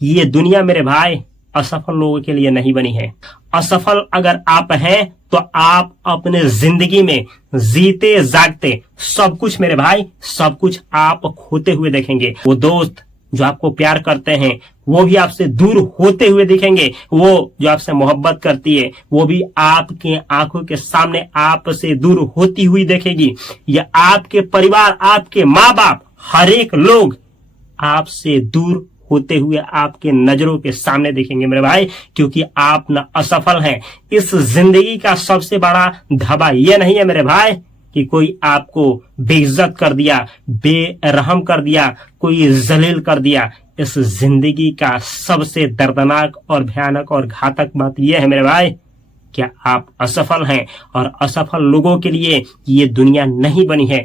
ये दुनिया मेरे भाई असफल लोगों के लिए नहीं बनी है। असफल अगर आप हैं तो आप अपने जिंदगी में जीते जागते सब कुछ मेरे भाई, सब कुछ आप खोते हुए देखेंगे। वो दोस्त जो आपको प्यार करते हैं वो भी आपसे दूर होते हुए दिखेंगे। वो जो आपसे मोहब्बत करती है वो भी आपके आंखों के सामने आपसे दूर होती हुई देखेगी। या आपके परिवार, आपके माँ बाप, हर एक लोग आपसे दूर होते हुए आपके नजरों के सामने देखेंगे मेरे भाई, क्योंकि आप न असफल हैं। इस जिंदगी का सबसे बड़ा धब्बा यह नहीं है मेरे भाई कि कोई आपको बेइज्जत कर दिया, बेरहम कर दिया, कोई जलील कर दिया। इस जिंदगी का सबसे दर्दनाक और भयानक और घातक बात यह है मेरे भाई, क्या आप असफल हैं। और असफल लोगों के लिए ये दुनिया नहीं बनी है।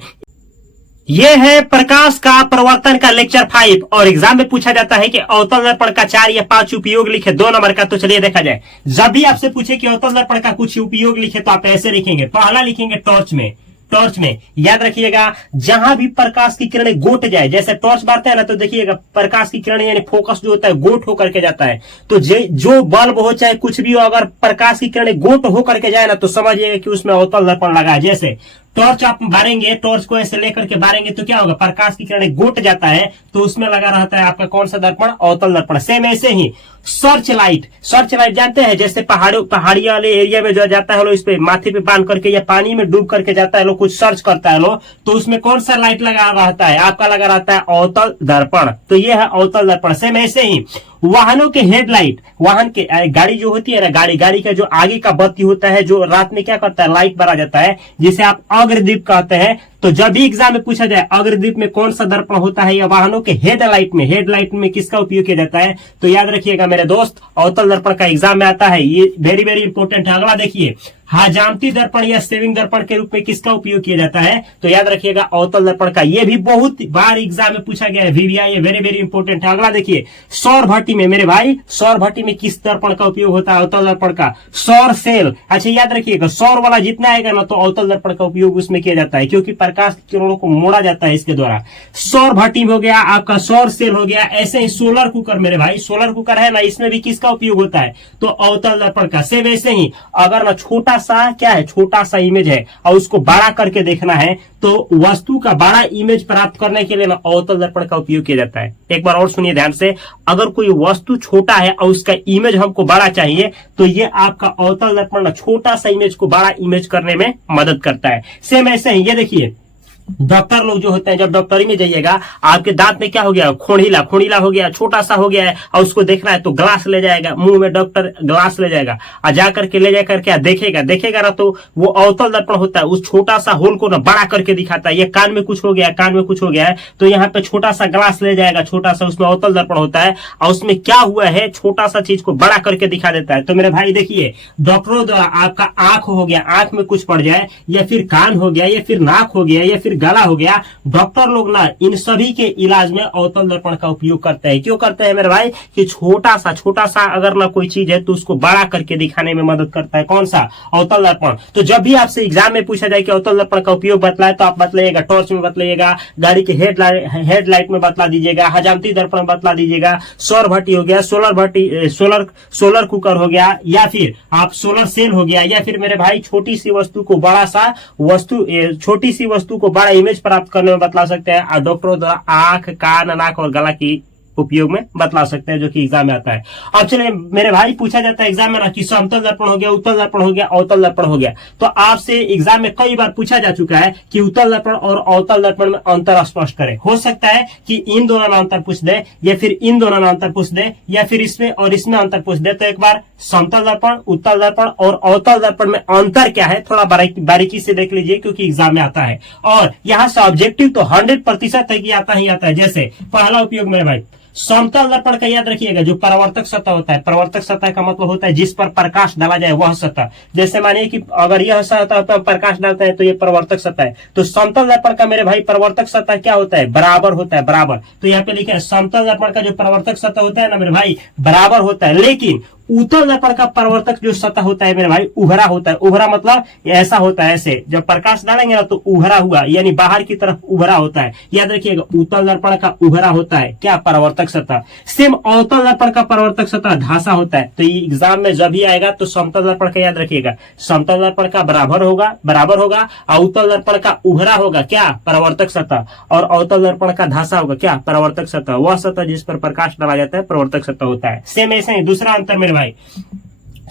यह है प्रकाश का प्रवर्तन का लेक्चर 5 और एग्जाम में पूछा जाता है कि अवतल दर्पण का 4 या 5 उपयोग लिखे 2 नंबर का। तो चलिए देखा जाए। जब भी आपसे पूछे कि अवतल दर्पण का कुछ उपयोग लिखे तो आप ऐसे लिखेंगे। पहला लिखेंगे टॉर्च में याद रखिएगा, जहां भी प्रकाश की किरणें गोट जाए, जैसे टॉर्च मारते हैं ना तो देखिएगा प्रकाश की किरणें यानी फोकस जो होता है गोट होकर के जाता है। तो जो बल्ब हो चाहे कुछ भी हो, अगर प्रकाश की किरणें गोट होकर के जाए ना तो समझिएगा कि उसमें अवतल दर्पण लगा है। जैसे टॉर्च आप बारेंगे, टॉर्च को ऐसे लेकर के बारेंगे तो क्या होगा, प्रकाश की किरणें गोट जाता है तो उसमें लगा रहता है आपका कौन सा दर्पण, अवतल दर्पण। सेम ऐसे ही सर्च लाइट जानते हैं, जैसे पहाड़ी वाले एरिया में जो जाता है लोग, इस पे माथे पे बांध करके या पानी में डूब करके जाता है लोग, कुछ सर्च करता है लोग, तो उसमें कौन सा लाइट लगा रहता है, आपका लगा रहता है अवतल दर्पण। तो ये है अवतल दर्पण। सेम ऐसे ही वाहनों के हेडलाइट, वाहन के गाड़ी जो होती है ना, गाड़ी का जो आगे का बत्ती होता है जो रात में क्या करता है, लाइट बरा जाता है, जिसे आप अग्रदीप कहते हैं। तो जब भी एग्जाम में पूछा जाए अग्रदीप में कौन सा दर्पण होता है या वाहनों के हेडलाइट में किसका उपयोग किया जाता है, तो याद रखिएगा मेरे दोस्त अवतल दर्पण का एग्जाम में आता है। ये वेरी वेरी इंपॉर्टेंट है। अगला देखिए, हजामती दर्पण या सेविंग दर्पण के रूप में किसका उपयोग किया जाता है, तो याद रखिएगा अवतल दर्पण का। ये भी बहुत बार एग्जाम में पूछा गया है, वीवीआई, वेरी वेरी इंपॉर्टेंट है। अगला देखिए, सौर भट्टी में मेरे भाई, सौर भट्टी में किस दर्पण का उपयोग होता है, अवतल दर्पण का। सौर सेल, अच्छा याद रखिएगा सौर वाला जितना आएगा ना तो अवतल दर्पण का उपयोग उसमें किया जाता है, क्योंकि प्रकाश की किरणों को मोड़ा जाता है इसके द्वारा। सौर भट्टी हो गया आपका, सौर सेल हो गया। ऐसे ही सोलर कुकर मेरे भाई, सोलर कुकर है ना, इसमें भी किसका उपयोग होता है, तो अवतल दर्पण का। सेम ऐसे ही अगर ना छोटा सा क्या है, छोटा सा इमेज है और उसको बड़ा करके देखना है तो वस्तु का बड़ा इमेज प्राप्त करने के लिए ना अवतल दर्पण का उपयोग किया जाता है। एक बार और सुनिए ध्यान से, अगर कोई वस्तु छोटा है और उसका इमेज हमको बड़ा चाहिए तो ये आपका अवतल दर्पण छोटा सा इमेज को बड़ा इमेज करने में मदद करता है। सेम ऐसे ही ये देखिए, डॉक्टर लोग जो होते हैं, जब डॉक्टरी में जाइएगा आपके दांत में क्या हो गया, खोड़ीला हो गया, छोटा सा हो गया है और उसको देखना है तो ग्लास ले जाएगा मुंह में, डॉक्टर ग्लास ले जाएगा और जाकर के ले जाकर क्या देखेगा ना तो वो अवतल दर्पण होता है, उस छोटा सा होल को ना बड़ा करके दिखाता है। ये कान में कुछ हो गया है तो यहाँ पे छोटा सा ग्लास ले जाएगा, छोटा सा, उसमें अवतल दर्पण होता है और उसमें क्या हुआ है, छोटा सा चीज को बड़ा करके दिखा देता है। तो मेरे भाई देखिए, डॉक्टरों द्वारा आपका आंख हो गया, आंख में कुछ पड़ जाए या फिर कान हो गया या फिर नाक हो गया या फिर गला हो गया, डॉक्टर लोग ना इन सभी के इलाज में अवतल दर्पण का उपयोग करते हैं। क्यों करते हैं मेरे भाई, कि छोटा सा अगर ना कोई चीज है तो उसको बड़ा करके दिखाने में मदद करता है। कौन सा, अवतल दर्पण। तो जब भी आपसे एग्जाम में पूछा जाए कि अवतल दर्पण का उपयोग बतलाए तो आप बतलाइएगा टॉर्च में बतलाइएगा, गाड़ी के हेडलाइट में बतला दीजिएगा, हजामती दर्पण में बतला दीजिएगा, सौर भट्टी हो गया, सोलर कुकर हो गया, या फिर आप सोलर सेल हो गया, या फिर मेरे भाई छोटी सी वस्तु को बड़ा इमेज प्राप्त करने में बतला सकते हैं। और डॉक्टरों द्वारा आंख, कान, नाक और गला की उपयोग में बतला सकते हैं, जो कि एग्जाम में आता है। अब चलिए मेरे भाई, पूछा जाता है एग्जाम में ना कि समतल दर्पण हो गया, उत्तल दर्पण हो गया, अवतल दर्पण हो गया। तो आपसे एग्जाम में कई बार पूछा जा चुका है कि उत्तल दर्पण और अवतल दर्पण में अंतर स्पष्ट करें। हो सकता है कि इन दोनों में अंतर पूछ दे या फिर इन दोनों में अंतर पूछ दे या फिर इसमें और इसमें अंतर पूछ दे। तो एक बार समतल दर्पण, उत्तल दर्पण और अवतल दर्पण में अंतर क्या है थोड़ा बारीकी से देख लीजिए, क्योंकि एग्जाम में आता है और यहाँ से ऑब्जेक्टिव तो 100% है कि आता ही आता है। जैसे पहला उपयोग मेरे भाई, समतल दर्पण का याद रखिएगा, जो परावर्तक सतह होता है, परावर्तक सतह का मतलब होता है जिस पर प्रकाश डाला जाए वह सतह। जैसे मानिए कि अगर यह सतह पर प्रकाश डालता है तो ये परावर्तक सतह है। तो समतल दर्पण का मेरे भाई परावर्तक सतह क्या होता है, बराबर होता है, बराबर। तो यहाँ पे लिखे समतल दर्पण का जो परावर्तक सतह होता है ना मेरे भाई, बराबर होता है। लेकिन उत्तल दर्पण का परावर्तक जो सतह होता है मेरे भाई उभरा होता है। उभरा मतलब ऐसा होता है, ऐसे जब प्रकाश डालेंगे ना तो उभरा हुआ यानी बाहर की तरफ उभरा होता है। याद रखिएगा उत्तल दर्पण का उभरा होता है क्या, परावर्तक सतह। सेम अवतल दर्पण का परावर्तक सतह ढांसा होता है। तो ये एग्जाम में जब भी आएगा तो समतल दर्पण का याद रखिएगा, समतल दर्पण का बराबर होगा, अवतल दर्पण का उभरा होगा क्या, परावर्तक सतह, और अवतल दर्पण का ढांसा होगा क्या, परावर्तक सतह। वह सतह जिस पर प्रकाश डाला जाता है परावर्तक सतह होता है। सेम ऐसे ही दूसरा अंतर मेरे भाई,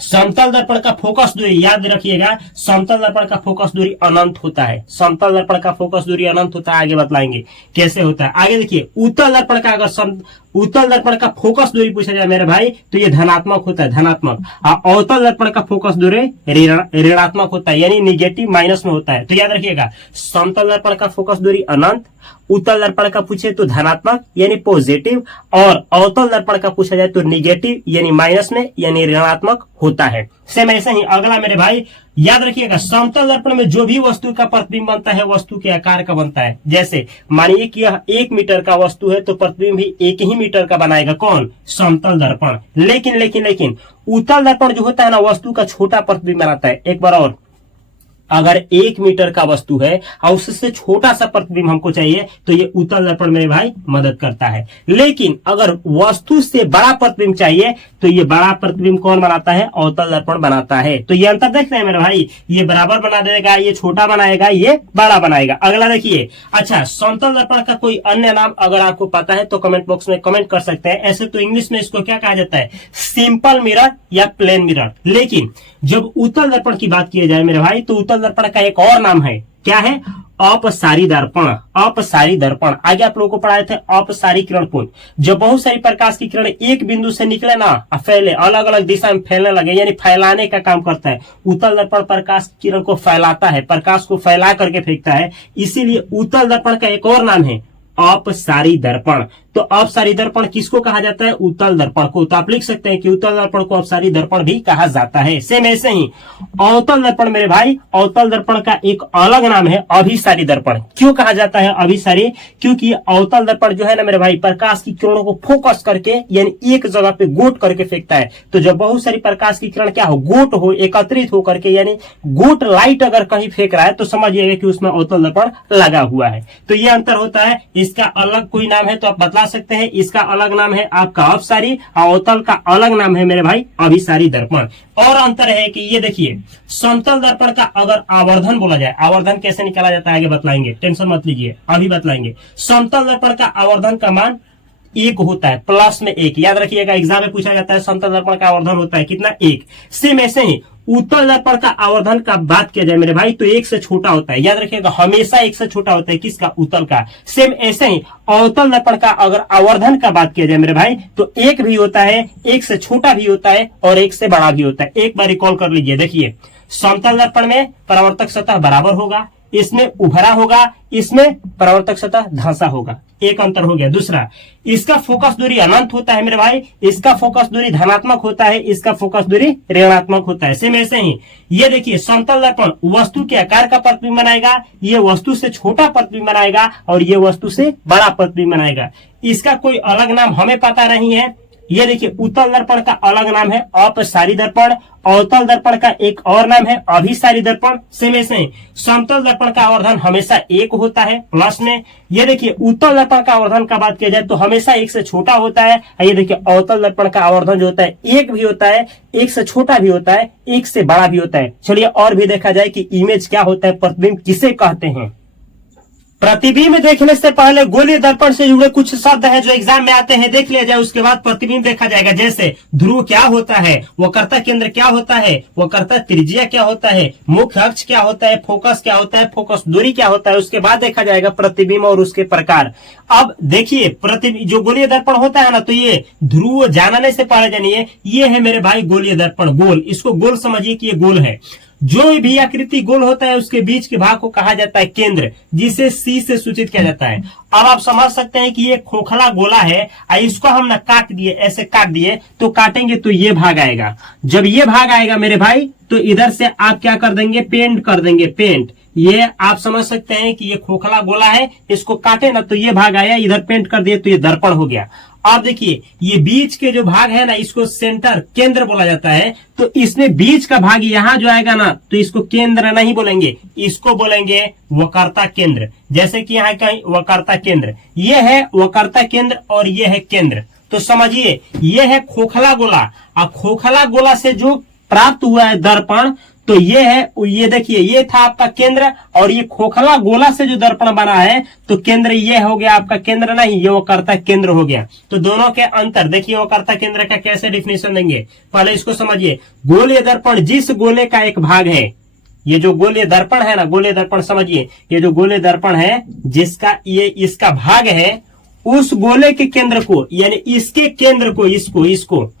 समतल दर्पण का फोकस दूरी, याद रखिएगा समतल दर्पण का फोकस दूरी अनंत होता है। समतल दर्पण का फोकस दूरी अनंत होता है, आगे बतलाएंगे कैसे होता है। आगे देखिए उत्तल दर्पण का अगर उत्तल दर्पण का फोकस दूरी पूछा जाए मेरे भाई तो ये धनात्मक होता है, धनात्मक। अवतल दर्पण का फोकस दूरी ऋणात्मक होता है यानी निगेटिव, माइनस में होता है। तो याद रखिएगा समतल दर्पण का फोकस दूरी अनंत, उत्तल दर्पण का पूछे तो धनात्मक यानी पॉजिटिव, और अवतल दर्पण का पूछा जाए तो निगेटिव यानी माइनस में यानी ऋणात्मक होता है। सेम ऐसे ही अगला मेरे भाई याद रखिएगा समतल दर्पण में जो भी वस्तु का प्रतिबिंब बनता है वस्तु के आकार का बनता है। जैसे मानिए कि यह 1 मीटर का वस्तु है तो प्रतिबिंब भी 1 ही मीटर का बनाएगा, कौन, समतल दर्पण। लेकिन उत्तल दर्पण जो होता है ना वस्तु का छोटा प्रतिबिंब बनाता है। एक बार और, अगर 1 मीटर का वस्तु है और उससे छोटा सा प्रतिबिंब हमको चाहिए तो ये उत्तल दर्पण मेरे भाई मदद करता है। लेकिन अगर वस्तु से बड़ा प्रतिबिंब चाहिए तो ये बड़ा प्रतिबिंब कौन बनाता है, अवतल दर्पण बनाता है। तो ये अंतर देखते हैं मेरे भाई, ये बराबर बना देगा, ये छोटा बनाएगा, ये बड़ा बनाएगा। अगला देखिए, अच्छा समतल दर्पण का कोई अन्य नाम अगर आपको पता है तो कमेंट बॉक्स में कमेंट कर सकते हैं। ऐसे तो इंग्लिश में इसको क्या कहा जाता है, सिंपल मिरर या प्लेन मिरर। लेकिन जब उत्तल दर्पण की बात की जाए मेरे भाई तो उत्तल दर्पण का एक और नाम है, क्या है, अपसारी दर्पण। अपसारी दर्पण आगे आप लोगों को पढ़ाए थे, अपसारी किरण पुंज। जब बहुत सारी प्रकाश की किरण एक बिंदु से निकले ना, फैले, अलग अलग दिशा में फैलने लगे यानी फैलाने का काम करता है। उत्तल दर्पण प्रकाश की किरण को फैलाता है, प्रकाश को फैला करके फेंकता है, इसीलिए उत्तल दर्पण का एक और नाम है अपसारी दर्पण। तो अपसारी दर्पण किसको कहा जाता है, उत्तल दर्पण को। तो आप लिख सकते हैं कि उत्तल दर्पण को अपसारी दर्पण भी कहा जाता है। सेम ऐसे ही अवतल दर्पण मेरे भाई, अवतल दर्पण का एक अलग नाम है अभिसारी दर्पण। क्यों कहा जाता है अभिसारी, क्योंकि अवतल दर्पण जो है ना मेरे भाई प्रकाश की किरणों को फोकस करके यानी एक जगह पे गोट करके फेंकता है। तो जब बहुत सारी प्रकाश की किरण क्या हो, गोट हो, एकत्रित होकर के यानी गोट लाइट अगर कहीं फेंक रहा है तो समझिएगा कि उसमें अवतल दर्पण लगा हुआ है। तो ये अंतर होता है। इसका अलग कोई नाम है तो आप बता सकते हैं, इसका अलग नाम है आपका अपसारी, अवतल का अलग नाम है मेरे भाई अभिसारी दर्पण। और अंतर है कि ये देखिए समतल दर्पण का अगर आवर्धन बोला जाए, आवर्धन कैसे निकाला जाता है आगे बतलाएंगे, टेंशन मत लीजिए अभी बतलाएंगे। समतल दर्पण का आवर्धन का मान 1 होता है, प्लस में 1। याद रखिएगा एग्जाम में पूछा जाता है समतल दर्पण का आवर्धन होता है कितना, 1। सेम ऐसे ही उत्तल दर्पण का आवर्धन का बात किया जाए मेरे भाई तो 1 से छोटा होता है। याद रखिएगा हमेशा 1 से छोटा होता है, किसका, उत्तल का। सेम ऐसे ही अवतल दर्पण का अगर आवर्धन का बात किया जाए मेरे भाई तो 1 भी होता है, 1 से छोटा भी होता है और 1 से बड़ा भी होता है। एक बार रिकॉल कर लीजिए, देखिए समतल दर्पण में परावर्तक सतह बराबर होगा, इसमें उभरा होगा, इसमें परावर्तक सतह ढांसा होगा। एक अंतर हो गया। दूसरा, इसका फोकस दूरी अनंत होता है मेरे भाई, इसका फोकस दूरी धनात्मक होता है, इसका फोकस दूरी ऋणात्मक होता है। सेम ऐसे ही ये देखिए समतल दर्पण वस्तु के आकार का प्रतिबिंब बनाएगा, ये वस्तु से छोटा प्रतिबिंब बनाएगा और ये वस्तु से बड़ा प्रतिबिंब बनाएगा। इसका कोई अलग नाम हमें पता नहीं है। ये देखिए उत्तल दर्पण का अलग नाम है अपसारी दर्पण, अवतल दर्पण का एक और नाम है अभिसारी दर्पण। सेम ऐसे समतल दर्पण का आवर्धन हमेशा 1 होता है, प्लस में। ये देखिए उत्तल दर्पण का आवर्धन का बात किया जाए तो हमेशा 1 से छोटा होता है। ये देखिए अवतल दर्पण का आवर्धन जो होता है 1 भी होता है, 1 से छोटा भी होता है, 1 से बड़ा भी होता है। चलिए और भी देखा जाए कि इमेज क्या होता है, प्रतिबिंब किसे कहते हैं। प्रतिबिंब देखने से पहले गोलीय दर्पण से जुड़े कुछ शब्द हैं जो एग्जाम में आते हैं, देख लिया जाए, उसके बाद प्रतिबिंब देखा जाएगा। जैसे ध्रुव क्या होता है, वक्रता केंद्र क्या होता है, वक्रता त्रिज्या क्या होता है, मुख्य अक्ष क्या होता है, फोकस क्या होता है, फोकस दूरी क्या होता है, उसके बाद देखा जाएगा प्रतिबिंब और उसके प्रकार। अब देखिए प्रतिबिंब जो गोलीय दर्पण होता है ना, तो ये ध्रुव जानने से पहले जानिए, ये है मेरे भाई गोलीय दर्पण, गोल। इसको गोल समझिए कि ये गोल है। जो भी आकृति गोल होता है उसके बीच के भाग को कहा जाता है केंद्र, जिसे सी से सूचित किया जाता है। अब आप समझ सकते हैं कि ये खोखला गोला है, इसको हम ना काट दिए, ऐसे काट दिए, तो काटेंगे तो ये भाग आएगा। जब ये भाग आएगा मेरे भाई तो इधर से आप क्या कर देंगे, पेंट कर देंगे, पेंट। ये आप समझ सकते हैं कि ये खोखला गोला है, इसको काटे ना तो ये भाग आया, इधर पेंट कर दिए तो ये दर्पण हो गया। अब देखिए ये बीच के जो भाग है ना, इसको सेंटर केंद्र बोला जाता है। तो इसमें बीच का भाग यहाँ जो आएगा ना, तो इसको केंद्र नहीं बोलेंगे, इसको बोलेंगे वक्रता केंद्र। जैसे कि यहाँ का वक्रता केंद्र, ये है वक्रता केंद्र और ये है केंद्र। तो समझिए ये है खोखला गोला, और खोखला गोला से जो प्राप्त हुआ है दर्पण, तो ये है, ये देखिए ये था आपका केंद्र, और ये खोखला गोला से जो दर्पण बना है, तो केंद्र ये हो गया आपका केंद्र नहीं, ये वक्रता केंद्र हो गया। तो दोनों के अंतर देखिए, वक्रता केंद्र का कैसे डिफिनेशन देंगे, पहले इसको समझिए। गोलीय दर्पण जिस गोले का एक भाग है, ये जो गोलीय दर्पण है ना, गोलीय दर्पण समझिए, ये जो गोलीय दर्पण है जिसका ये इसका भाग है, उस गोले के केंद्र को, यानी इसके केंद्र को, इसको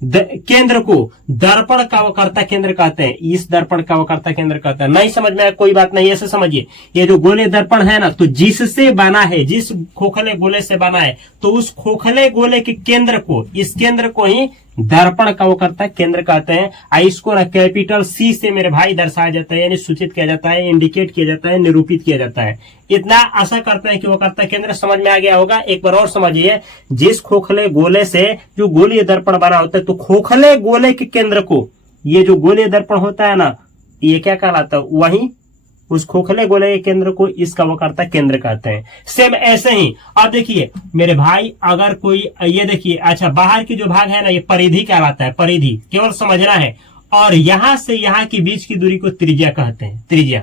केंद्र को दर्पण का वक्रता केंद्र कहते हैं। इस दर्पण का वक्रता केंद्र कहते हैं। नहीं समझ में आया कोई बात नहीं, ऐसे समझिए। ये जो गोले दर्पण है ना, तो जिससे बना है, जिस खोखले गोले से बना है, तो उस खोखले गोले के केंद्र को, इस केंद्र को ही दर्पण का वक्रता केंद्र कहते हैं। इसको ना कैपिटल सी से मेरे भाई दर्शाया जाता है, यानी सूचित किया जाता है, इंडिकेट किया जाता है, निरूपित किया जाता है। इतना आशा करते हैं कि वक्रता केंद्र समझ में आ गया होगा। एक बार और समझिए, जिस खोखले गोले से जो गोलीय दर्पण बना होता है, तो खोखले गोले के केंद्र को, ये जो गोलीय दर्पण होता है ना, ये क्या कहलाता है, वही उस खोखले गोले के केंद्र को इसका वक्रता केंद्र कहते हैं। सेम ऐसे ही अब देखिए मेरे भाई, अगर कोई ये देखिए, अच्छा बाहर की जो भाग है ना, ये परिधि कहलाता है, परिधि केवल समझना है। और यहां से यहां की बीच की दूरी को त्रिज्या कहते हैं, त्रिज्या।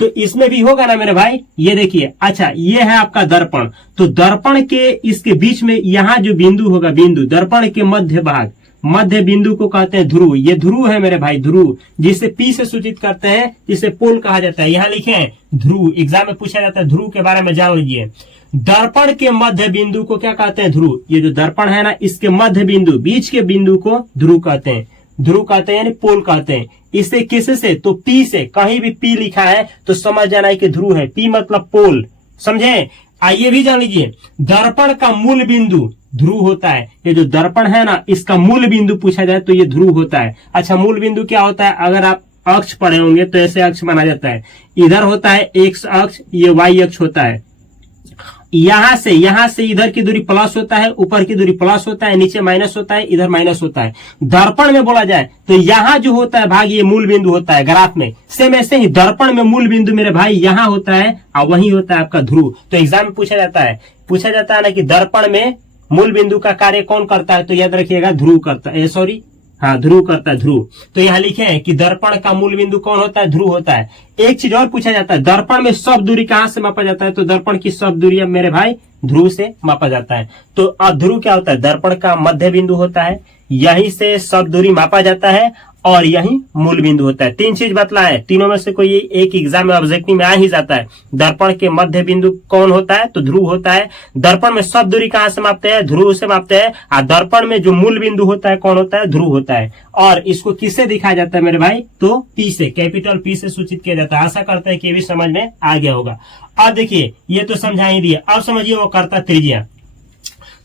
तो इसमें भी होगा ना मेरे भाई, ये देखिए, अच्छा ये है आपका दर्पण, तो दर्पण के इसके बीच में यहाँ जो बिंदु होगा, बिंदु दर्पण के मध्य भाग, मध्य बिंदु को कहते हैं ध्रुव। ये ध्रुव है मेरे भाई, ध्रुव, जिसे पी से सूचित करते हैं, जिसे पोल कहा जाता है। यहाँ लिखे हैं ध्रुव, एग्जाम में पूछा जाता है, ध्रुव के बारे में जान लीजिए। दर्पण के मध्य बिंदु को क्या कहते हैं, ध्रुव। ये जो दर्पण है ना, इसके मध्य बिंदु, बीच के बिंदु को ध्रुव कहते हैं, ध्रुव कहते हैं, यानी पोल कहते हैं। इसे किससे, तो पी से, कहीं भी पी लिखा है तो समझ जाना है कि ध्रुव है, पी मतलब पोल, समझे। आइए भी जान लीजिए, दर्पण का मूल बिंदु ध्रुव होता है। ये जो दर्पण है ना, इसका मूल बिंदु पूछा जाए तो ये ध्रुव होता है। अच्छा मूल बिंदु क्या होता है, अगर आप अक्ष पढ़े होंगे तो ऐसे अक्ष माना जाता है। इधर होता है एक्स अक्ष, ये वाई अक्ष होता है। यहां से इधर की दूरी प्लस होता है, ऊपर की दूरी प्लस होता है, नीचे माइनस होता है, इधर माइनस होता है। दर्पण में बोला जाए तो यहाँ जो होता है भाग, ये मूल बिंदु होता है ग्राफ में। सेम ऐसे ही दर्पण में मूल बिंदु मेरे भाई यहाँ होता है, और वही होता है आपका ध्रुव। तो एग्जाम में पूछा जाता है ना कि दर्पण में मूल बिंदु का कार्य कौन करता है, तो याद रखिएगा ध्रुव करता है, सॉरी हाँ ध्रुव करता है, ध्रुव। तो यहाँ लिखे हैं कि दर्पण का मूल बिंदु कौन होता है, ध्रुव होता है। एक चीज और पूछा जाता है, दर्पण में सब दूरी कहाँ से मापा जाता है, तो दर्पण की सब दूरी मेरे भाई ध्रुव से मापा जाता है। तो अब ध्रुव क्या होता है, दर्पण का मध्य बिंदु होता है, यहीं से सब दूरी मापा जाता है, और यही मूल बिंदु होता है। तीन चीज बतला है, तीनों में से कोई एक एग्जाम में ऑब्जेक्टिव में आ ही जाता है। दर्पण के मध्य बिंदु कौन होता है, तो ध्रुव होता है। दर्पण में सब दूरी कहाँ से मापते हैं, ध्रुव से मापते हैं। और दर्पण में जो मूल बिंदु होता है कौन होता है, ध्रुव होता है। और इसको किससे दिखाया जाता है मेरे भाई, तो पी से, कैपिटल पी से सूचित किया जाता है। आशा करते हैं कि ये भी समझ में आ गया होगा। अब देखिए ये तो समझा ही दिया, अब समझिए वो वक्रता त्रिज्या।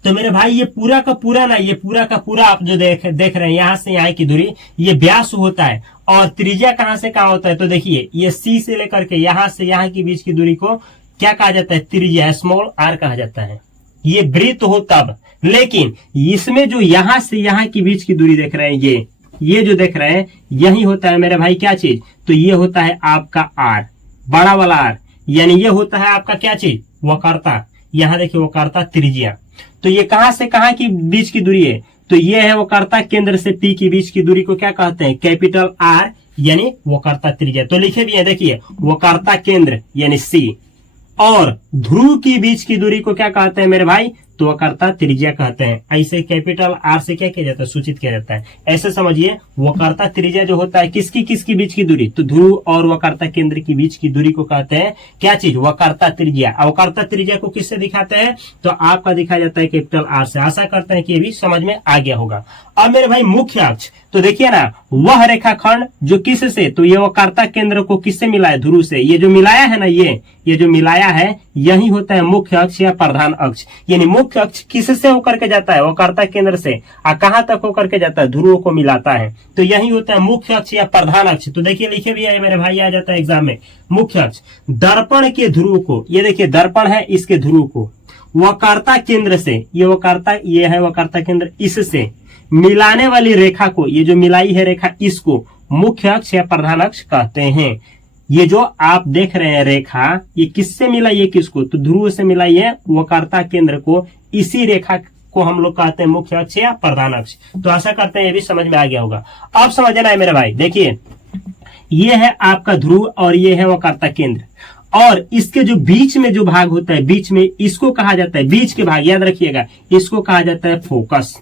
तो मेरे भाई ये पूरा का पूरा ना, ये पूरा का पूरा आप जो देख रहे हैं, यहाँ से यहाँ की दूरी, ये व्यास होता है। और त्रिज्या कहाँ से कहाँ होता है, तो देखिए ये सी से लेकर के यहाँ से यहाँ के बीच की दूरी को क्या कहा जाता है, त्रिज्या, स्मॉल आर कहा जाता है। ये वृत्त हो तब, लेकिन इसमें जो यहाँ से यहाँ की बीच की दूरी देख रहे हैं, ये जो देख रहे हैं, यही होता है मेरे भाई क्या चीज, तो ये होता है आपका आर, बड़ा वाला आर, यानी ये होता है आपका क्या चीज, वक्रता। यहाँ देखिए वक्रता त्रिज्या। तो ये कहां से कहां की बीच की दूरी है, तो ये है वक्रता केंद्र से पी की बीच की दूरी को क्या कहते हैं, कैपिटल आर, यानी वक्रता त्रिज्या। तो लिखे भी है देखिए, वक्रता केंद्र यानी सी और ध्रुव की बीच की दूरी को क्या कहते हैं मेरे भाई, तो वक्रता त्रिज्या कहते हैं। ऐसे कैपिटल आर से क्या किया जाता है, सूचित किया जाता है। ऐसे समझिए वक्रता त्रिज्या जो होता है किसकी बीच की दूरी, तो ध्रुव और वक्रता केंद्र की बीच की दूरी को कहते हैं क्या चीज, वक्रता त्रिज्या। वक्रता त्रिज्या को किससे दिखाते हैं, तो आपका दिखाया जाता है कैपिटल आर से। आशा करते हैं कि ये भी समझ में आ गया होगा। अब मेरे भाई मुख्य अक्ष, तो देखिए ना वह रेखाखंड जो किससे, तो ये वक्रता केंद्र को किससे मिलाया, ध्रुव से। ये जो मिलाया है ना, ये जो मिलाया है यही होता है मुख्य अक्ष या प्रधान अक्ष। यानी मुख्य अक्ष किससे होकर के जाता है, वक्रता केंद्र से, और कहां तक होकर के जाता है, ध्रुव को मिलाता है। तो यही होता है मुख्य अक्ष या प्रधान अक्ष। तो देखिए लिखे भी है मेरे भाई, आ जाता है एग्जाम में। मुख्य अक्ष दर्पण के ध्रुव को, ये देखिए दर्पण है, इसके ध्रुव को वक्रता केंद्र से, ये वक्रता, ये है वक्रता केंद्र, इससे मिलाने वाली रेखा को, ये जो मिलाई है रेखा, इसको मुख्य अक्ष या प्रधान अक्ष कहते हैं। ये जो आप देख रहे हैं रेखा, ये किससे मिलाई है, किसको, तो ध्रुव से मिलाई है वक्रता केंद्र को। इसी रेखा को हम लोग कहते हैं मुख्य अक्ष या प्रधान अक्ष। तो आशा करते हैं ये भी समझ में आ गया होगा। अब समझना है मेरे भाई, देखिए ये है आपका ध्रुव और ये है वक्रता केंद्र, और इसके जो बीच में जो भाग होता है, बीच में, इसको कहा जाता है, बीच के भाग याद रखिएगा, इसको कहा जाता है फोकस।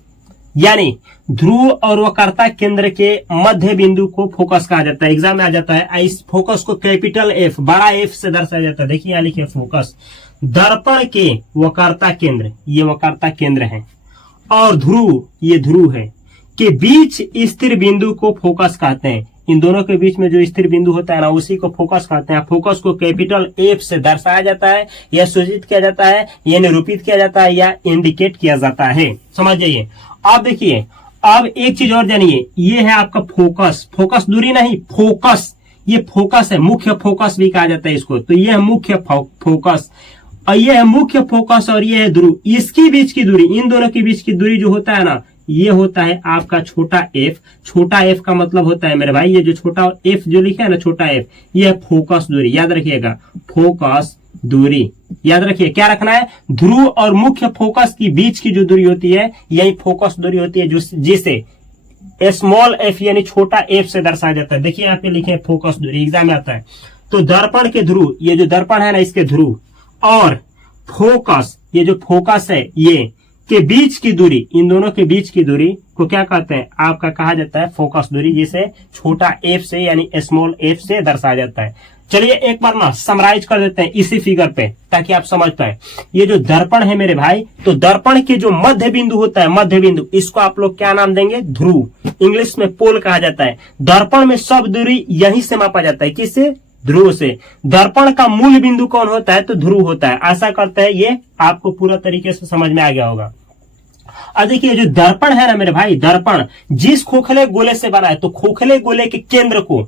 यानी ध्रुव और वक्रता केंद्र के मध्य बिंदु को फोकस कहा जाता है। एग्जाम में आ जाता है, इस फोकस को कैपिटल एफ, बड़ा एफ से दर्शाया जाता है। देखिए यहां लिखे फोकस। दर्पण के वक्रता केंद्र, ये वक्रता केंद्र है, और ध्रुव, ये ध्रुव है, के बीच स्थिर बिंदु को फोकस कहते हैं। इन दोनों के बीच में जो स्थिर बिंदु होता है ना, उसी को फोकस कहते हैं। फोकस को कैपिटल एफ से दर्शाया जाता है, या सूचित किया जाता है, या निरूपित किया जाता है, या इंडिकेट किया जाता है। समझ जाइए। अब देखिए, अब एक चीज और जानिए, ये है आपका फोकस। फोकस दूरी नहीं, फोकस, ये फोकस है, मुख्य फोकस भी कहा जाता है इसको। तो ये है मुख्य फोकस, और ये है मुख्य फोकस, और ये है ध्रुव। इसके बीच की दूरी, इन दोनों के बीच की दूरी जो होता है ना, ये होता है आपका छोटा एफ। छोटा एफ का मतलब होता है मेरे भाई, ये जो छोटा एफ जो लिखा है ना, छोटा एफ, ये है फोकस दूरी। याद रखिएगा, फोकस दूरी याद रखिए। क्या रखना है, ध्रुव और मुख्य फोकस की बीच की जो दूरी होती है, यही फोकस दूरी होती है, जिसे स्मॉल एफ यानी छोटा एफ से दर्शाया जाता है। देखिए यहाँ पे लिखे फोकस दूरी, एग्जाम में आता है। तो दर्पण के ध्रुव, ये जो दर्पण है ना, इसके ध्रुव और फोकस, ये जो फोकस है, ये के बीच की दूरी, इन दोनों के बीच की दूरी को क्या कहते हैं, आपका कहा जाता है फोकस दूरी, जिसे छोटा एफ से यानी स्मॉल एफ से दर्शाया जाता है। चलिए एक बार ना समराइज कर देते हैं इसी फिगर पे, ताकि आप समझ पाए। ये जो दर्पण है मेरे भाई, तो दर्पण के जो मध्य बिंदु होता है, मध्य बिंदु, इसको आप लोग क्या नाम देंगे, ध्रुव। इंग्लिश में पोल कहा जाता है। दर्पण में सब दूरी यहीं से मापा जाता है, किससे, ध्रुव से। दर्पण का मूल बिंदु कौन होता है, तो ध्रुव होता है। आशा करते हैं ये आपको पूरा तरीके से समझ में आ गया होगा। अब देखिए जो दर्पण है ना मेरे भाई, दर्पण जिस खोखले गोले से बना है, तो खोखले गोले के केंद्र को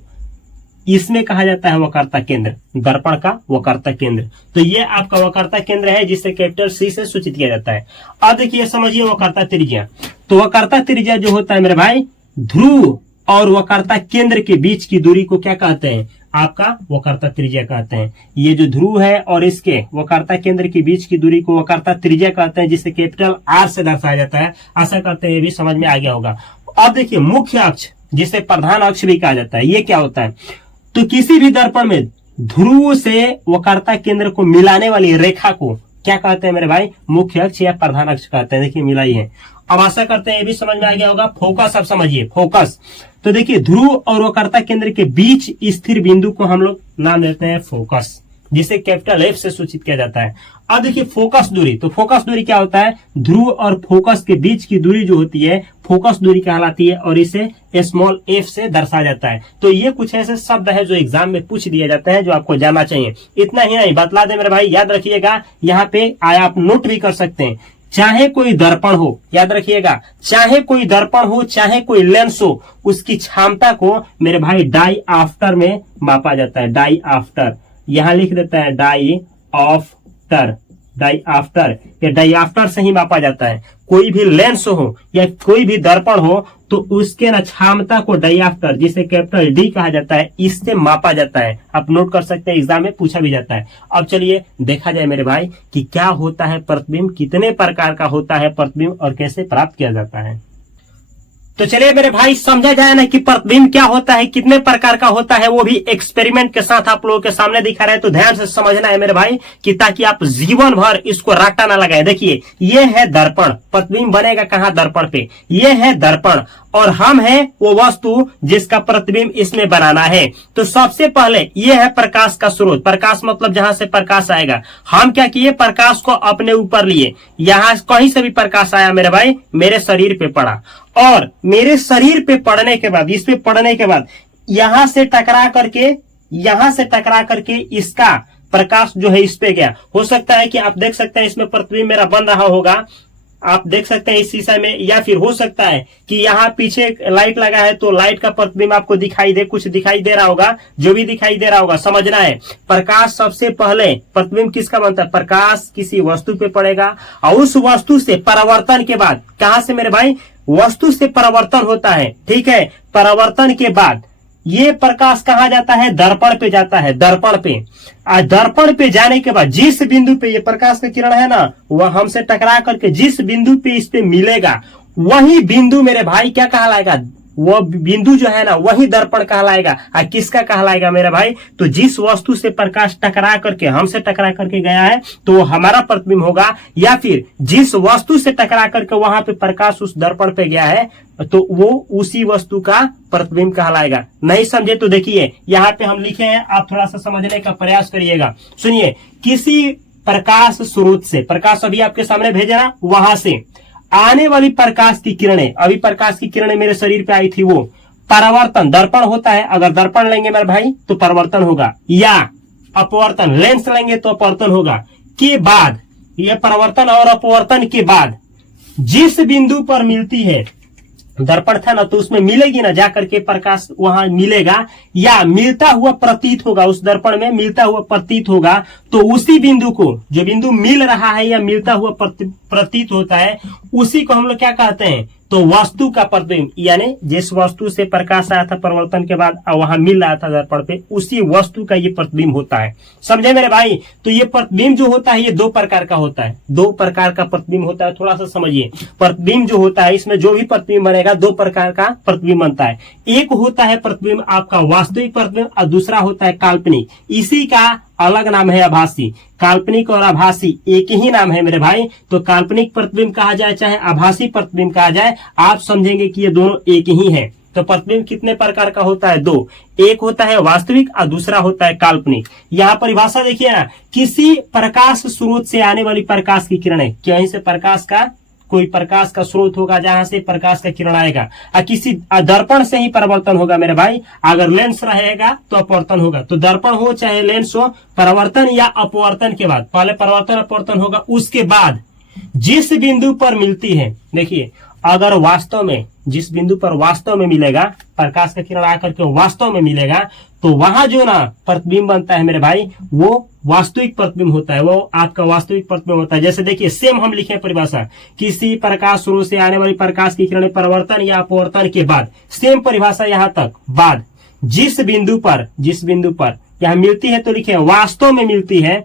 इसमें कहा जाता है वक्रता केंद्र, दर्पण का वक्रता केंद्र। तो ये आपका वक्रता केंद्र है, जिसे कैपिटल सी से सूचित किया जाता है। अब देखिए समझिए वक्रता त्रिज्या। तो वक्रता त्रिज्या जो होता है मेरे भाई, ध्रुव और वक्रता केंद्र के बीच की दूरी को क्या कहते हैं, आपका वक्रता त्रिज्या कहते हैं। ये जो ध्रुव है और इसके वक्रता केंद्र के बीच की दूरी को वक्रता त्रिज्या कहते हैं, जिसे कैपिटल आर से दर्शाया जाता है। आशा करते हैं ये भी समझ में आ गया होगा। अब देखिए मुख्य अक्ष, जिसे प्रधान अक्ष भी कहा जाता है, ये क्या होता है, तो किसी भी दर्पण में ध्रुव से वक्रता केंद्र को मिलाने वाली रेखा को क्या कहते हैं मेरे भाई, मुख्य अक्ष या प्रधान अक्ष कहते हैं। देखिए मिलाई है। अब आशा करते हैं ये भी समझ में आ गया होगा। फोकस अब समझिए, फोकस। तो देखिए ध्रुव और वक्रता केंद्र के बीच स्थिर बिंदु को हम लोग नाम देते हैं फोकस, जिसे कैपिटल एफ से सूचित किया जाता है। अब देखिए फोकस दूरी, तो फोकस दूरी क्या होता है, ध्रुव और फोकस के बीच की दूरी जो होती है, फोकस दूरी कहलाती है, और इसे स्मॉल एफ से दर्शाया जाता है। तो ये कुछ ऐसे शब्द है जो एग्जाम में पूछ दिए जाते हैं, जो आपको जानना चाहिए। इतना ही नहीं, बतला दे मेरे भाई, याद रखिएगा। यहाँ पे आप नोट भी कर सकते हैं। चाहे कोई दर्पण हो, याद रखिएगा, चाहे कोई दर्पण हो, चाहे कोई लेंस हो, उसकी क्षमता को मेरे भाई डाई आफ्टर में मापा जाता है। डाई आफ्टर, यहां लिख देता है डाई आफ्टर, डाई आफ्टर, या डाई आफ्टर से ही मापा जाता है। कोई भी लेंस हो या कोई भी दर्पण हो, तो उसके ना क्षमता को डाई आफ्टर, जिसे कैपिटल डी कहा जाता है, इससे मापा जाता है। आप नोट कर सकते हैं, एग्जाम में पूछा भी जाता है। अब चलिए देखा जाए मेरे भाई कि क्या होता है प्रतिबिंब, कितने प्रकार का होता है प्रतिबिंब, और कैसे प्राप्त किया जाता है। तो चलिए मेरे भाई समझा जाए ना कि प्रतिबिंब क्या होता है, कितने प्रकार का होता है, वो भी एक्सपेरिमेंट के साथ आप लोगों के सामने दिखा रहे हैं। तो ध्यान से समझना है मेरे भाई, कि ताकि आप जीवन भर इसको रट्टा ना लगाए। देखिए ये है दर्पण, प्रतिबिंब बनेगा कहाँ, दर्पण पे। ये है दर्पण, और हम है वो वस्तु जिसका प्रतिबिंब इसमें बनाना है। तो सबसे पहले ये है प्रकाश का स्रोत। प्रकाश मतलब जहां से प्रकाश आएगा। हम क्या किए, प्रकाश को अपने ऊपर लिए। यहां कहीं से भी प्रकाश आया मेरे भाई, मेरे शरीर पे पड़ा, और मेरे शरीर पे पड़ने के बाद, इस पे पड़ने के बाद, यहां से टकरा करके इसका प्रकाश जो है इस पे गया। हो सकता है कि आप देख सकते हैं इसमें प्रतिबिंब मेरा बन रहा होगा, आप देख सकते हैं इस शीशा में, या फिर हो सकता है कि यहाँ पीछे लाइट लगा है तो लाइट का प्रतिबिंब आपको दिखाई दे, कुछ दिखाई दे रहा होगा, जो भी दिखाई दे रहा होगा समझना है। प्रकाश सबसे पहले प्रतिबिंब किसका बनता है? प्रकाश किसी वस्तु पे पड़ेगा और उस वस्तु से परावर्तन के बाद, कहां से मेरे भाई? वस्तु से परावर्तन होता है, ठीक है। परावर्तन के बाद ये प्रकाश कहाँ जाता है? दर्पण पे जाता है, दर्पण पे। दर्पण पे जाने के बाद जिस बिंदु पे ये प्रकाश का किरण है ना, वह हमसे टकरा करके जिस बिंदु पे इस पे मिलेगा, वही बिंदु मेरे भाई क्या कहलाएगा? वो बिंदु जो है ना, वही दर्पण कहलाएगा। और किसका कहलाएगा मेरे भाई? तो जिस वस्तु से प्रकाश टकरा करके, हमसे टकरा करके गया है, तो वो हमारा प्रतिबिंब होगा। या फिर जिस वस्तु से टकरा करके वहां पे प्रकाश उस दर्पण पे गया है, तो वो उसी वस्तु का प्रतिबिंब कहलाएगा। नहीं समझे तो देखिए यहाँ पे हम लिखे हैं, आप थोड़ा सा समझने का प्रयास करिएगा। सुनिए, किसी प्रकाश स्रोत से, प्रकाश अभी आपके सामने भेजे ना, वहां से आने वाली प्रकाश की किरणें, अभी प्रकाश की किरणें मेरे शरीर पे आई थी, वो परावर्तन, दर्पण होता है। अगर दर्पण लेंगे मेरे भाई तो परावर्तन होगा, या अपवर्तन, लेंस लेंगे तो अपवर्तन होगा। के बाद यह परावर्तन और अपवर्तन के बाद जिस बिंदु पर मिलती है, दर्पण था ना तो उसमें मिलेगी ना, जाकर के प्रकाश वहां मिलेगा, या मिलता हुआ प्रतीत होगा, उस दर्पण में मिलता हुआ प्रतीत होगा, तो उसी बिंदु को, जो बिंदु मिल रहा है या मिलता हुआ प्रतीत होता है, उसी को हम लोग क्या कहते हैं? तो वस्तु का प्रतिबिंब। यानी जिस वस्तु से प्रकाश आया था परिवर्तन के बाद और वहां मिल रहा था दर्पण पे, उसी वस्तु का ये प्रतिबिंब होता है। समझे मेरे भाई? तो ये प्रतिबिंब जो होता है ये दो प्रकार का होता है, दो प्रकार का प्रतिबिंब होता है। थोड़ा सा समझिए, प्रतिबिंब जो होता है, इसमें जो भी प्रतिबिंब बनेगा दो प्रकार का प्रतिबिंब बनता है। एक होता है प्रतिबिंब आपका वास्तविक प्रतिबिंब और दूसरा होता है काल्पनिक। इसी का अलग नाम है आभासी। काल्पनिक और आभासी एक ही नाम है मेरे भाई। तो काल्पनिक प्रतिबिंब कहा जाए चाहे आभासी प्रतिबिंब कहा जाए, आप समझेंगे कि ये दोनों एक ही हैं। तो प्रतिबिंब कितने प्रकार का होता है? दो। एक होता है वास्तविक और दूसरा होता है काल्पनिक। यहाँ परिभाषा देखिए ना, किसी प्रकाश स्रोत से आने वाली प्रकाश की किरणें, कहीं से प्रकाश का, कोई प्रकाश का स्रोत होगा जहां से प्रकाश का किरण आएगा, और किसी दर्पण से ही परावर्तन होगा मेरे भाई। अगर लेंस रहेगा तो अपवर्तन होगा। तो दर्पण हो चाहे लेंस हो, परावर्तन या अपवर्तन के बाद, पहले परावर्तन अपवर्तन होगा, उसके बाद जिस बिंदु पर मिलती है, देखिए अगर वास्तव में जिस बिंदु पर वास्तव में मिलेगा, प्रकाश का किरण आकर के वास्तव में मिलेगा, तो वहां जो ना प्रतिबिंब बनता है मेरे भाई, वो वास्तविक प्रतिबिंब होता है, वो आपका वास्तविक प्रतिबिंब होता है। जैसे देखिए सेम हम लिखे परिभाषा, किसी प्रकाश स्रोत से आने वाली प्रकाश की किरणें परिवर्तन या अपवर्तन के बाद, सेम परिभाषा यहाँ तक, बाद जिस बिंदु पर यहाँ मिलती है, तो लिखे वास्तव में मिलती है,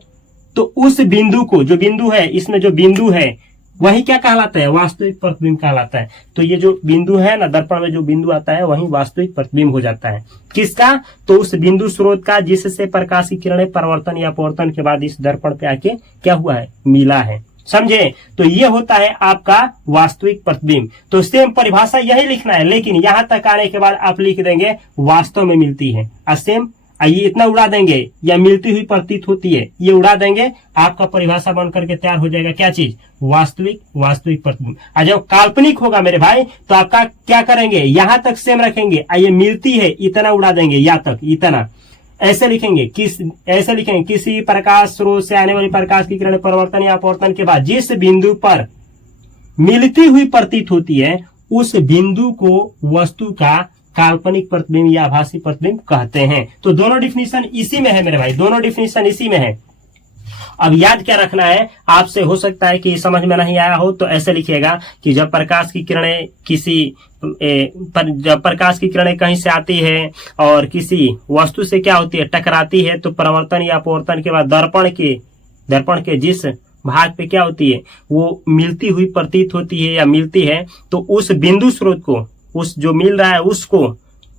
तो उस बिंदु को, जो बिंदु है, इसमें जो बिंदु है वही क्या कहलाता है? वास्तविक प्रतिबिंब कहलाता है। तो ये जो बिंदु है ना, दर्पण में जो बिंदु आता है वही वास्तविक प्रतिबिंब हो जाता है। किसका? तो उस बिंदु स्रोत का जिससे प्रकाश की किरणें परिवर्तन या अपवर्तन के बाद इस दर्पण पे आके क्या हुआ है? मिला है। समझे? तो ये होता है आपका वास्तविक प्रतिबिंब। तो सेम परिभाषा यही लिखना है, लेकिन यहां तक आने के बाद आप लिख देंगे वास्तव में मिलती है। सेम ये इतना उड़ा देंगे, या मिलती हुई प्रतीत होती है, ये उड़ा देंगे, आपका परिभाषा बन करके तैयार हो जाएगा क्या चीज? वास्तविक प्रतिबिंब। और जब काल्पनिक होगा मेरे भाई, तो आपका क्या करेंगे? यहां तक सेम रखेंगे, ये मिलती है इतना उड़ा देंगे, या तक इतना, ऐसे लिखेंगे। ऐसे लिखेंगे, किसी प्रकाश स्रोत से आने वाली प्रकाश की किरणें परिवर्तन या अपवर्तन के बाद जिस बिंदु पर मिलती हुई प्रतीत होती है, उस बिंदु को वस्तु का काल्पनिक प्रतिबिंब या आभासी प्रतिबिंब कहते हैं। तो दोनों डिफिनीशन इसी में है मेरे भाई, दोनों डिफिनीशन इसी में है। अब याद क्या रखना है आपसे, हो सकता है कि समझ में नहीं आया हो, तो ऐसे लिखिएगा कि जब प्रकाश की किरणें जब प्रकाश की किरणें कहीं से आती है और किसी वस्तु से क्या होती है? टकराती है, तो परावर्तन या अपवर्तन के बाद दर्पण के जिस भाग पे क्या होती है? वो मिलती हुई प्रतीत होती है या मिलती है, तो उस बिंदु स्रोत को, उस जो मिल रहा है उसको,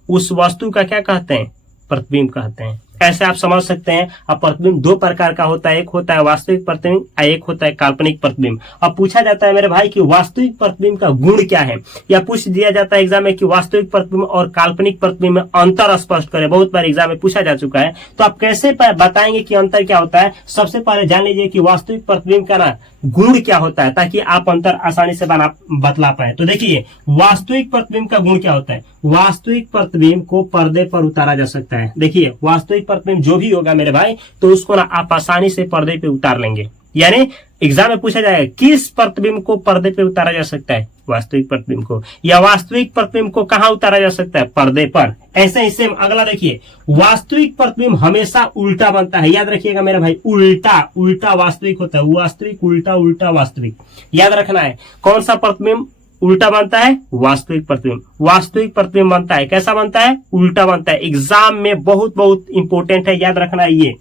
उस वस्तु का क्या कहते हैं? प्रतिबिंब कहते हैं। ऐसे आप समझ सकते हैं। अब प्रतिबिंब दो प्रकार का होता है, एक होता है वास्तविक प्रतिबिंब और एक होता है काल्पनिक प्रतिबिंब। अब पूछा जाता है मेरे भाई कि वास्तविक प्रतिबिंब का गुण क्या है, या पूछ दिया जाता है एग्जाम में कि वास्तविक प्रतिबिंब और काल्पनिक प्रतिबिंब में अंतर स्पष्ट करें। बहुत बार एग्जाम में पूछा जा चुका है, तो आप कैसे बताएंगे कि अंतर क्या होता है? सबसे पहले जान लीजिए कि वास्तविक प्रतिबिंब का ना गुण क्या होता है, ताकि आप अंतर आसानी से बतला पाए। तो देखिए वास्तविक प्रतिबिंब का गुण क्या होता है? वास्तविक प्रतिबिंब को पर्दे पर उतारा जा सकता है। देखिए वास्तविक प्रतिबिंब जो भी होगा मेरे भाई, तो उसको ना आप आसानी से पर्दे पे उतार लेंगे। यानी एग्जाम में पूछा जाएगा किस प्रतिबिंब को पर्दे पे उतारा जा सकता है, वास्तविक प्रतिबिंब को, या वास्तविक प्रतिबिंब को कहां उतारा जा सकता है, पर्दे पर। ऐसे ही सेम अगला देखिए, वास्तविक प्रतिबिंब हमेशा उल्टा बनता है, याद रखिएगा मेरे भाई, उल्टा उल्टा वास्तविक होता है, वास्तविक उल्टा उल्टा वास्तविक, याद रखना है। कौन सा प्रतिबिंब उल्टा बनता है, वास्तविक प्रतिबिंब। वास्तविक प्रतिबिंब बनता है, कैसा बनता है, उल्टा बनता है। एग्जाम में बहुत बहुत इंपॉर्टेंट है, याद रखना है ये।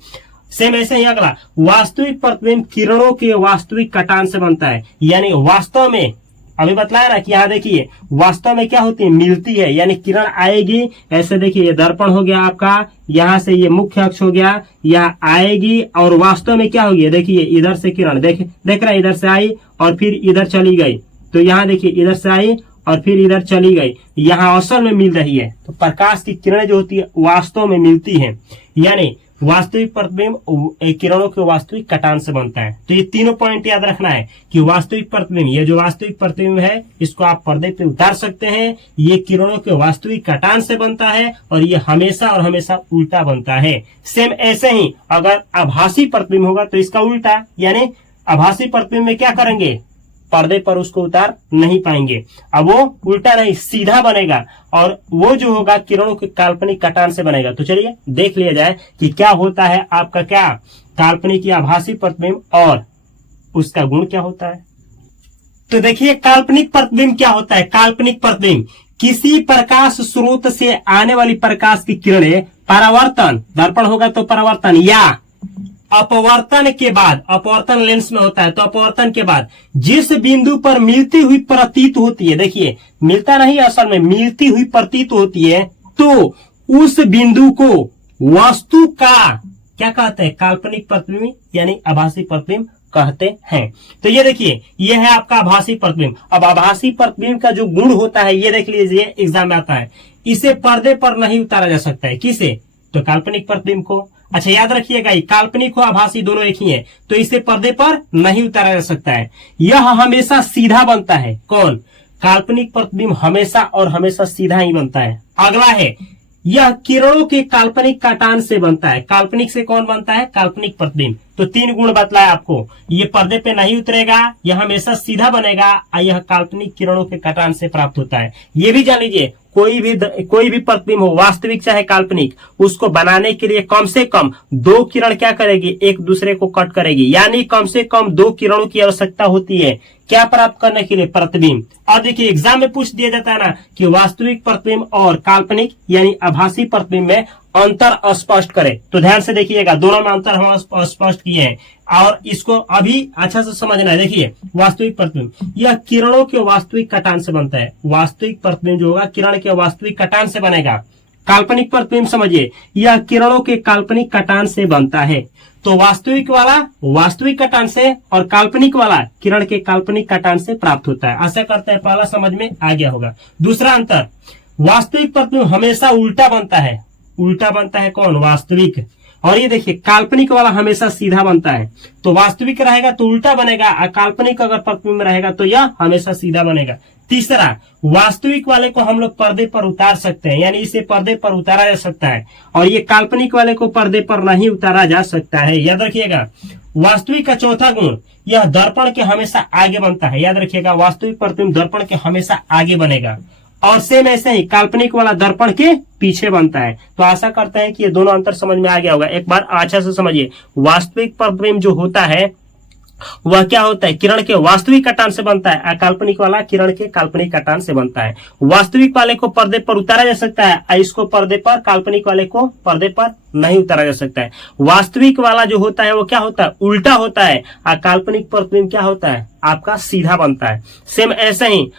सेम ऐसे ही अगला, वास्तविक प्रतिबिंब किरणों के वास्तविक कटान से बनता है, यानी वास्तव में अभी बतलाया ना कि यहाँ देखिए वास्तव में क्या होती है, मिलती है, यानी किरण आएगी ऐसे, देखिए ये दर्पण हो गया आपका, यहाँ से ये मुख्य अक्ष हो गया, यहाँ आएगी और वास्तव में क्या होगी, देखिए इधर से किरण देख रहे हैं, इधर से आई और फिर इधर चली गई, तो यहाँ देखिए इधर से आई और फिर इधर चली गई, यहाँ असल में मिल रही है। तो प्रकाश की किरणें जो होती है वास्तव में मिलती है, यानी वास्तविक प्रतिबिंब किरणों के वास्तविक कटान से बनता है। तो ये तीनों पॉइंट याद रखना है कि वास्तविक प्रतिबिंब, ये जो वास्तविक प्रतिबिंब है इसको आप पर्दे पे उतार सकते हैं, ये किरणों के वास्तविक कटान से बनता है और ये हमेशा और हमेशा उल्टा बनता है। सेम ऐसे ही अगर आभासी प्रतिबिंब होगा तो इसका उल्टा, यानी आभासी प्रतिबिंब में क्या करेंगे, पर्दे पर उसको उतार नहीं पाएंगे, अब वो उल्टा नहीं सीधा बनेगा और वो जो होगा किरणों के काल्पनिक कटान से बनेगा। तो चलिए देख लिया जाए कि क्या होता है आपका क्या काल्पनिक या आभासी प्रतिबिंब और उसका गुण क्या होता है। तो देखिए काल्पनिक प्रतिबिंब क्या होता है। काल्पनिक प्रतिबिंब किसी प्रकाश स्रोत से आने वाली प्रकाश की किरणें परावर्तन, दर्पण होगा तो परावर्तन, या अपवर्तन के बाद, अपवर्तन लेंस में होता है तो अपवर्तन के बाद जिस बिंदु पर मिलती हुई प्रतीत होती है, देखिए मिलता नहीं असल में मिलती हुई प्रतीत होती है, तो उस बिंदु को वस्तु का क्या कहते हैं, काल्पनिक प्रतिबिंब यानी आभासी प्रतिबिंब कहते हैं। तो ये देखिए ये है आपका आभासी प्रतिबिंब। अब आभासी प्रतिबिंब का जो गुण होता है ये देख लीजिए, एग्जाम में आता है, इसे पर्दे पर नहीं उतारा जा सकता है। किसे, तो काल्पनिक प्रतिबिंब को। अच्छा याद रखिएगा, काल्पनिक हो आभासी दोनों एक ही है, तो इसे पर्दे पर नहीं उतारा जा सकता है। यह हमेशा सीधा बनता है। कौन, काल्पनिक प्रतिबिंब हमेशा और हमेशा सीधा ही बनता है। अगला है, यह किरणों के काल्पनिक कटान से बनता है। काल्पनिक से कौन बनता है, काल्पनिक प्रतिबिंब। तो तीन गुण बतलाया आपको, ये पर्दे पे नहीं उतरेगा, यह हमेशा सीधा बनेगा और यह काल्पनिक किरणों के कटान से प्राप्त होता है। ये भी जान लीजिए, कोई भी प्रतिबिंब हो, वास्तविक चाहे काल्पनिक, उसको बनाने के लिए कम से कम दो किरण क्या करेगी, एक दूसरे को कट करेगी, यानी कम से कम दो किरणों की आवश्यकता होती है क्या प्राप्त करने के लिए, प्रतिबिंब। और देखिए एग्जाम में पूछ दिया जाता है ना कि वास्तविक प्रतिबिंब और काल्पनिक यानी आभासी प्रतिबिंब में अंतर स्पष्ट करें, तो ध्यान से देखिएगा, दोनों में अंतर हम स्पष्ट किए हैं और इसको अभी अच्छा से समझना है। देखिए वास्तविक प्रतिबिंब यह किरणों के वास्तविक कटान से बनता है। वास्तविक प्रतिबिंब जो होगा किरण के वास्तविक कटान से बनेगा। काल्पनिक प्रतिबिंब समझिए, यह किरणों के काल्पनिक कटान से बनता है। तो वास्तविक वाला वास्तविक कटान से और काल्पनिक वाला किरण के काल्पनिक कटान से प्राप्त होता है। आशा करते हैं पहला समझ में आ गया होगा। दूसरा अंतर, वास्तविक प्रतिबिंब हमेशा उल्टा बनता है। उल्टा बनता है कौन, वास्तविक। और ये देखिए काल्पनिक वाला हमेशा सीधा बनता है। तो वास्तविक रहेगा तो उल्टा बनेगा और काल्पनिक अगर प्रतिबिंब रहेगा तो यह हमेशा सीधा बनेगा। तीसरा, वास्तविक वाले को हम लोग पर्दे पर उतार सकते हैं, यानी इसे पर्दे पर उतारा जा सकता है, और ये काल्पनिक वाले को पर्दे पर नहीं उतारा जा सकता है। याद रखिएगा वास्तविक का चौथा गुण, यह दर्पण के हमेशा आगे बनता है। याद रखिएगा वास्तविक प्रतिबिंब दर्पण के हमेशा आगे बनेगा और सेम ऐसे ही काल्पनिक वाला दर्पण के पीछे बनता है। तो आशा करते हैं कि ये दोनों अंतर समझ में आ गया होगा। एक बार अच्छा से समझिए, वास्तविक प्रतिबिंब जो होता है वह क्या होता है, किरण के वास्तविक कटान से बनता है, काल्पनिक वाला किरण के काल्पनिक कटान से बनता है। वास्तविक वाले को पर्दे पर उतारा जा सकता है, इसको पर्दे पर, काल्पनिक वाले को पर्दे पर नहीं उतारा जा सकता है। वास्तविक वाला जो होता है वो क्या होता है, उल्टा होता है, और काल्पनिक प्रतिबिंब क्या होता है, आपका सीधा बनता है। सेम ऐसे ही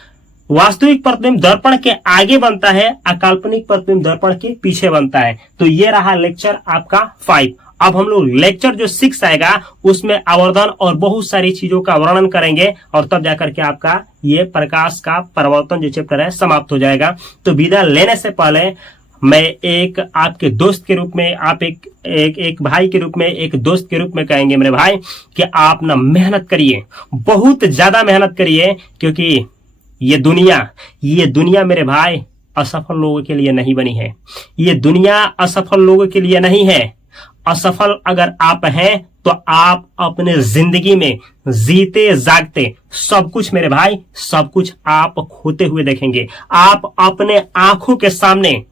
वास्तविक प्रतिबिंब दर्पण के आगे बनता है और काल्पनिक प्रतिबिंब दर्पण के पीछे बनता है। तो ये रहा लेक्चर आपका 5। अब हम लोग लेक्चर जो 6 आएगा उसमें आवर्धन और बहुत सारी चीजों का वर्णन करेंगे और तब जाकर के आपका ये प्रकाश का परिवर्तन जो चैप्टर है समाप्त हो जाएगा। तो विदा लेने से पहले मैं एक आपके दोस्त के रूप में, आप एक भाई के रूप में, एक दोस्त के रूप में कहेंगे मेरे भाई कि आप ना मेहनत करिए, बहुत ज्यादा मेहनत करिए, क्योंकि ये दुनिया मेरे भाई असफल लोगों के लिए नहीं बनी है। ये दुनिया असफल लोगों के लिए नहीं है, असफल अगर आप हैं तो आप अपने जिंदगी में जीते जागते सब कुछ मेरे भाई, सब कुछ आप खोते हुए देखेंगे। आप अपने आंखों के सामने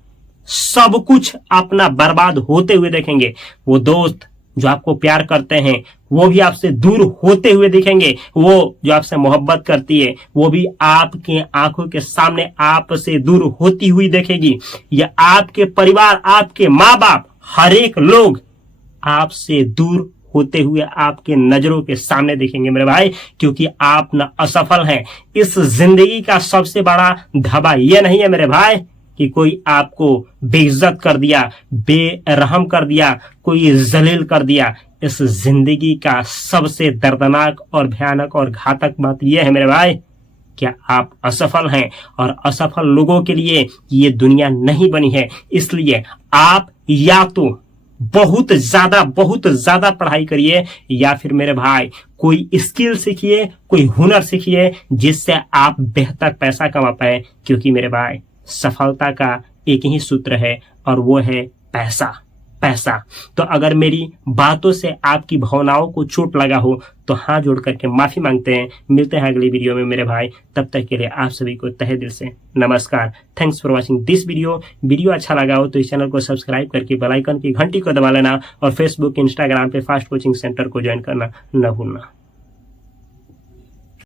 सब कुछ अपना बर्बाद होते हुए देखेंगे। वो दोस्त जो आपको प्यार करते हैं वो भी आपसे दूर होते हुए दिखेंगे। वो जो आपसे मोहब्बत करती है वो भी आपके आंखों के सामने आपसे दूर होती हुई देखेगी। या आपके परिवार, आपके माँ बाप, हर एक लोग आपसे दूर होते हुए आपके नजरों के सामने दिखेंगे मेरे भाई, क्योंकि आप न असफल हैं। इस जिंदगी का सबसे बड़ा धब्बा यह नहीं है मेरे भाई कि कोई आपको बेइज्जत कर दिया, बेरहम कर दिया, कोई जलील कर दिया। इस जिंदगी का सबसे दर्दनाक और भयानक और घातक बात यह है मेरे भाई, क्या आप असफल हैं। और असफल लोगों के लिए ये दुनिया नहीं बनी है। इसलिए आप या तो बहुत ज्यादा पढ़ाई करिए, या फिर मेरे भाई कोई स्किल सीखिए, कोई हुनर सीखिए जिससे आप बेहतर पैसा कमा पाए। क्योंकि मेरे भाई सफलता का एक ही सूत्र है और वो है पैसा, पैसा। तो अगर मेरी बातों से आपकी भावनाओं को चोट लगा हो तो हाथ जोड़ करके माफी मांगते हैं। मिलते हैं अगली वीडियो में मेरे भाई, तब तक के लिए आप सभी को तहे दिल से नमस्कार। Thanks for watching this video. Video अच्छा लगा हो तो इस चैनल को सब्सक्राइब करके बेल आइकन की घंटी को दबा लेना और फेसबुक, इंस्टाग्राम पे फास्ट कोचिंग सेंटर को ज्वाइन करना न भूलना।